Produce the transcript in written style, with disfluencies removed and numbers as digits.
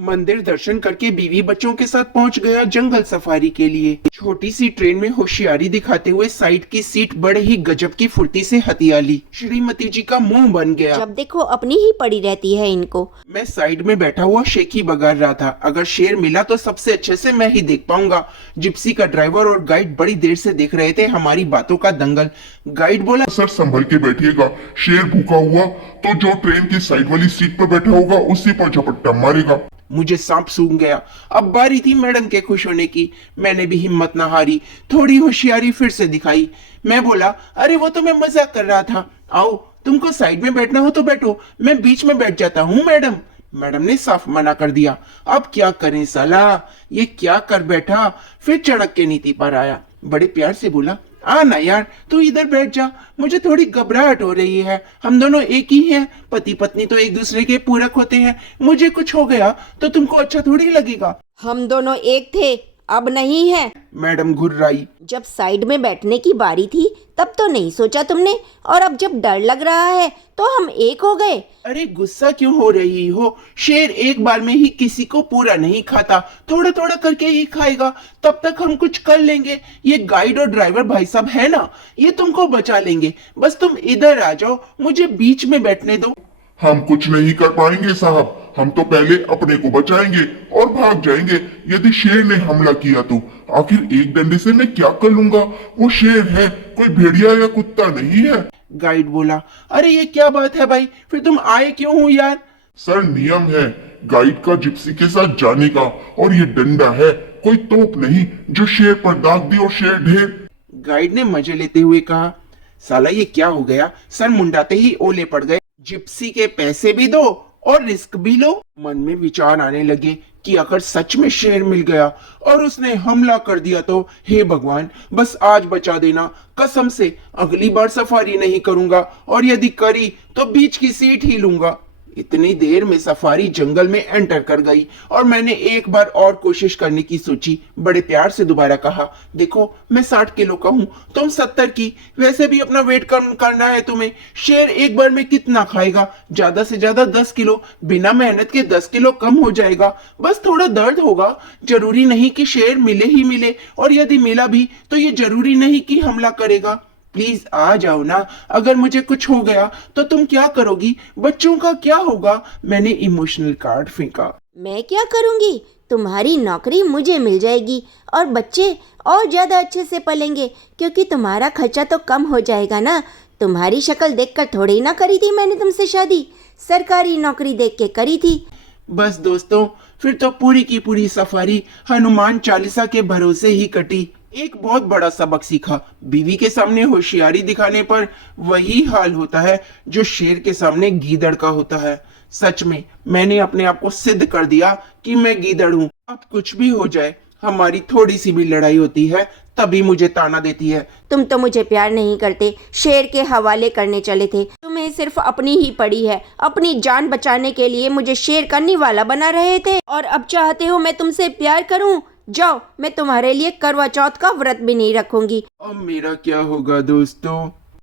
मंदिर दर्शन करके बीवी बच्चों के साथ पहुंच गया जंगल सफारी के लिए। छोटी सी ट्रेन में होशियारी दिखाते हुए साइड की सीट बड़े ही गजब की फुर्ती से हथिया ली। श्रीमती जी का मुंह बन गया। जब देखो अपनी ही पड़ी रहती है इनको। मैं साइड में बैठा हुआ शेखी बगार रहा था। अगर शेर मिला तो सबसे अच्छे से मैं ही देख पाऊंगा। जिप्सी का ड्राइवर और गाइड बड़ी देर से देख रहे थे हमारी बातों का दंगल। गाइड बोला, सर संभल के बैठिएगा, शेर भूखा हुआ तो जो ट्रेन की साइड वाली सीट पर बैठा होगा उसी पर झपट्टा मारेगा। मुझे सांप सूंघ गया। अब बारी थी मैडम के खुश होने की। मैंने भी हिम्मत न हारी, थोड़ी होशियारी फिर से दिखाई। मैं बोला, अरे वो तो मैं मजाक कर रहा था, आओ तुमको साइड में बैठना हो तो बैठो, मैं बीच में बैठ जाता हूँ मैडम। मैडम ने साफ मना कर दिया। अब क्या करें साला, ये क्या कर बैठा। फिर चढ़क के नीति पर आया, बड़े प्यार से बोला, आ ना यार तू इधर बैठ जा, मुझे थोड़ी घबराहट हो रही है। हम दोनों एक ही हैं, पति पत्नी तो एक दूसरे के पूरक होते हैं। मुझे कुछ हो गया तो तुमको अच्छा थोड़ी लगेगा। हम दोनों एक थे, अब नहीं है। मैडम घुर्राई। जब साइड में बैठने की बारी थी तब तो नहीं सोचा तुमने, और अब जब डर लग रहा है तो हम एक हो गए। अरे गुस्सा क्यों हो रही हो, शेर एक बार में ही किसी को पूरा नहीं खाता, थोड़ा थोड़ा करके ही खाएगा। तब तक हम कुछ कर लेंगे। ये गाइड और ड्राइवर भाई साहब है ना, ये तुमको बचा लेंगे। बस तुम इधर आ जाओ, मुझे बीच में बैठने दो। हम कुछ नहीं कर पाएंगे साहब, हम तो पहले अपने को बचाएंगे और भाग जाएंगे। यदि शेर ने हमला किया तो आखिर एक डंडे से मैं क्या कर लूंगा, वो शेर है, कोई भेड़िया या कुत्ता नहीं है। गाइड बोला, अरे ये क्या बात है भाई, फिर तुम आए क्यों हो यार। सर नियम है गाइड का जिप्सी के साथ जाने का, और ये डंडा है, कोई तोप नहीं जो शेर पर दाग दी और शेर ढेर। गाइड ने मजे लेते हुए कहा, साला ये क्या हो गया। सर मुंडाते ही ओले पड़ गए। जिप्सी के पैसे भी दो और रिस्क भी लो। मन में विचार आने लगे कि अगर सच में शेर मिल गया और उसने हमला कर दिया तो हे भगवान, बस आज बचा देना। कसम से अगली बार सफारी नहीं करूंगा, और यदि करी तो बीच की सीट ही लूंगा। इतनी देर में सफारी जंगल में एंटर कर गई और मैंने एक बार और कोशिश करने की सोची। बड़े प्यार से दोबारा कहा, देखो मैं 60 किलो का हूं, तुम 70 की, वैसे भी अपना वेट कम करना है तुम्हें। शेर एक बार में कितना खाएगा, ज्यादा से ज्यादा 10 किलो, बिना मेहनत के 10 किलो कम हो जाएगा। बस थोड़ा दर्द होगा, जरूरी नहीं कि शेर मिले ही मिले, और यदि मिला भी तो ये जरूरी नहीं कि हमला करेगा। प्लीज आ जाओ ना, अगर मुझे कुछ हो गया तो तुम क्या करोगी, बच्चों का क्या होगा। मैंने इमोशनल कार्ड फेंका। मैं क्या करूंगी, तुम्हारी नौकरी मुझे मिल जाएगी और बच्चे और ज्यादा अच्छे से पलेंगे, क्योंकि तुम्हारा खर्चा तो कम हो जाएगा ना। तुम्हारी शक्ल देखकर थोड़ी ना करी थी मैंने तुमसे शादी, सरकारी नौकरी देख के करी थी। बस दोस्तों, फिर तो पूरी की पूरी सफारी हनुमान चालीसा के भरोसे ही कटी। एक बहुत बड़ा सबक सीखा, बीवी के सामने होशियारी दिखाने पर वही हाल होता है जो शेर के सामने गीदड़ का होता है। सच में मैंने अपने आप को सिद्ध कर दिया कि मैं गीदड़ हूँ। अब कुछ भी हो जाए, हमारी थोड़ी सी भी लड़ाई होती है तभी मुझे ताना देती है। तुम तो मुझे प्यार नहीं करते, शेर के हवाले करने चले थे। तुम्हें सिर्फ अपनी ही पड़ी है, अपनी जान बचाने के लिए मुझे शेर का निवाला बना रहे थे, और अब चाहते हो मैं तुमसे प्यार करूं। जाओ, मैं तुम्हारे लिए करवा चौथ का व्रत भी नहीं रखूंगी। अब मेरा क्या होगा दोस्तों।